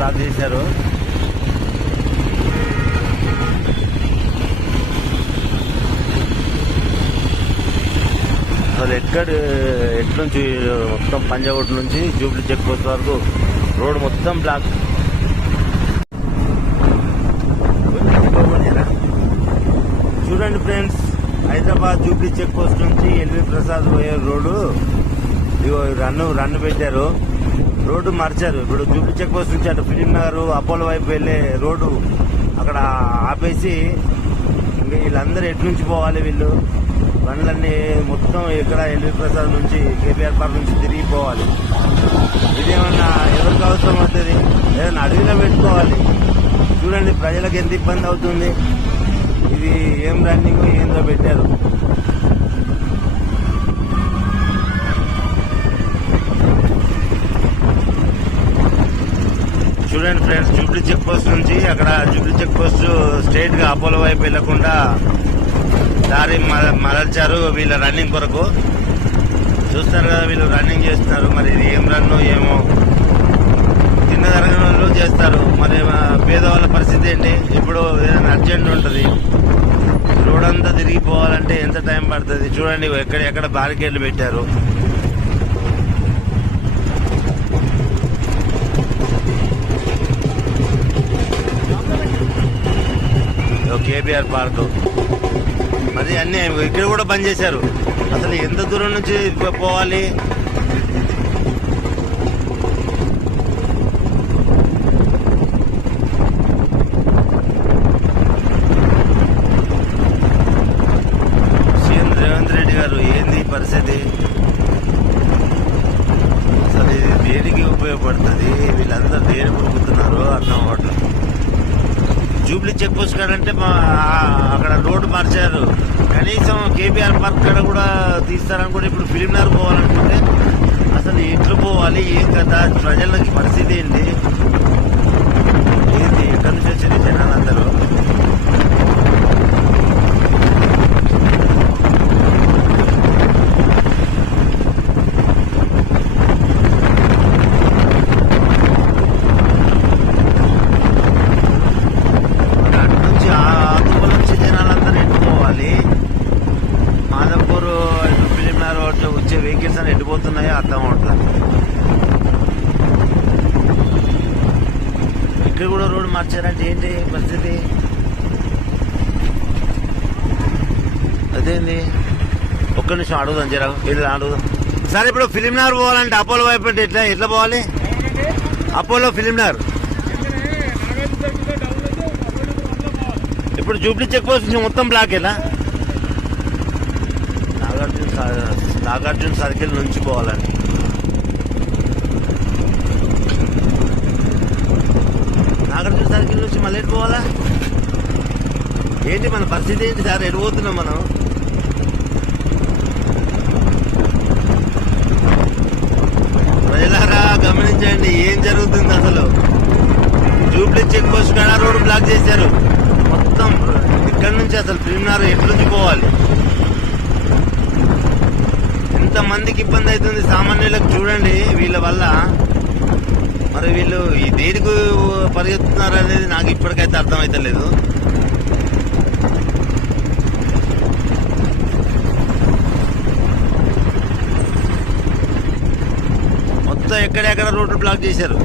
Black చేశారు. అసలు ఎట్నుంచి మొత్తం పంజాగుట్ నుంచి జూబ్లీ చెక్ పోస్ట్ వరకు రోడ్ మొత్తం బ్లాక్. చూడండి friends, Hyderabad Jubilee check post నుంచి ఎల్వి ప్రసాద్ పోయే రోడ్డు రన్ను పెట్టారు. రోడ్డు మార్చారు. ఇప్పుడు జూబ్లీ చెక్ పోస్ట్ నుంచి అటు ఫిలిం నగర్ అపోలో వైపు వెళ్లే రోడ్డు అక్కడ ఆపేసి వీళ్ళందరూ ఎటు నుంచి పోవాలి, వీళ్ళు బండ్లన్నీ మొత్తం ఇక్కడ ఎల్వి ప్రసాద్ నుంచి కేపీఆర్ పార్క్ నుంచి తిరిగిపోవాలి. ఇదేమన్నా ఎవరికి అవసరం అవుతుంది? ఏదైనా అడవిలో పెట్టుకోవాలి. చూడండి ప్రజలకు ఎంత ఇబ్బంది అవుతుంది. ఇది ఏం రన్నింగ్ ఏందో పెట్టారు. చూడండి ఫ్రెండ్స్, జూబ్లీ చెక్ పోస్ట్ నుంచి అక్కడ జూబ్లీ చెక్ పోస్ట్ స్ట్రైట్ గా అపోలో వైపు వెళ్లకుండా దారి మరల్చారు వీళ్ళ రన్నింగ్ కొరకు. చూస్తారు కదా వీళ్ళు రన్నింగ్ చేస్తున్నారు. మరి ఇది ఏం రన్ను ఏమో, చిన్న తరగతి వాళ్ళు చేస్తారు. మరి పేదవాళ్ళ పరిస్థితి ఏంటి? ఇప్పుడు ఏదైనా అర్జెంట్ ఉంటుంది, రోడ్ అంతా తిరిగిపోవాలంటే ఎంత టైం పడుతుంది? చూడండి ఎక్కడ బారికేడ్లు పెట్టారు. కేబీఆర్ పార్క్ మరి అన్ని ఇక్కడ కూడా బంద్ చేశారు. అసలు ఎంత దూరం నుంచి పోవాలి? సీఎం రేవంత్ రెడ్డి గారు ఏంది పరిస్థితి? అసలు ఇది దేనికి ఉపయోగపడుతుంది? వీళ్ళందరూ దేని కొనుక్కుతున్నారు అర్థం అవ్వట్లేదు. జూబ్లీ చెక్ పోస్ట్ కాడంటే అక్కడ రోడ్డు మార్చారు. కనీసం కేబీఆర్ పార్క్ కాడ కూడా తీస్తారనుకుంటే ఇప్పుడు ఫిలిం నగర్ పోవాలనుకుంటే అసలు ఎట్లు పోవాలి? ఏం కదా ప్రజలకి పరిస్థితి ఏంటి? ఏంటి ఎక్కడి నుంచి వచ్చింది జనాలు అందరూ? వచ్చే వెహికల్స్ అని ఎట్టిపోతున్నాయో అర్థం అవుతుంది. ఇక్కడ కూడా రోడ్డు మార్చారంటే ఏంటి పరిస్థితి? అదేంది? ఒక్క నిమిషం అడుగుదాం, జర వీళ్ళు అడుగుదాం. సరే, ఇప్పుడు ఫిలిం నగర్ పోవాలంటే అపోలో వైపు అంటే ఎట్లా పోవాలి? అపోలో ఫిలిం నగర్ ఇప్పుడు జూబ్లీ చెక్ పోస్ట్ నుంచి మొత్తం బ్లాక్ ఎలా? నాగార్జున సర్కిల్ నుంచి పోవాలండి. నాగార్జున సర్కిల్ నుంచి మళ్ళీ ఎటు పోవాలా? ఏంటి మన పరిస్థితి ఏంటి సార్? ఎటు పోతున్నాం మనం? ప్రజలారా గమనించండి ఏం జరుగుతుంది అసలు. జూబ్లీ చెక్ పోస్ట్ కాడ రోడ్డు బ్లాక్ చేశారు మొత్తం. ఇక్కడ నుంచి అసలు ఫిలిం నగర్ ఎటు నుంచి పోవాలి? ఎంతమందికి ఇబ్బంది అవుతుంది సామాన్యులకు. చూడండి వీళ్ళ వల్ల. మరి వీళ్ళు ఈ దేనికి పరిగెత్తున్నారు అనేది నాకు ఇప్పటికైతే అర్థమైతలేదు. మొత్తం ఎక్కడెక్కడ రోడ్లు బ్లాక్ చేశారు.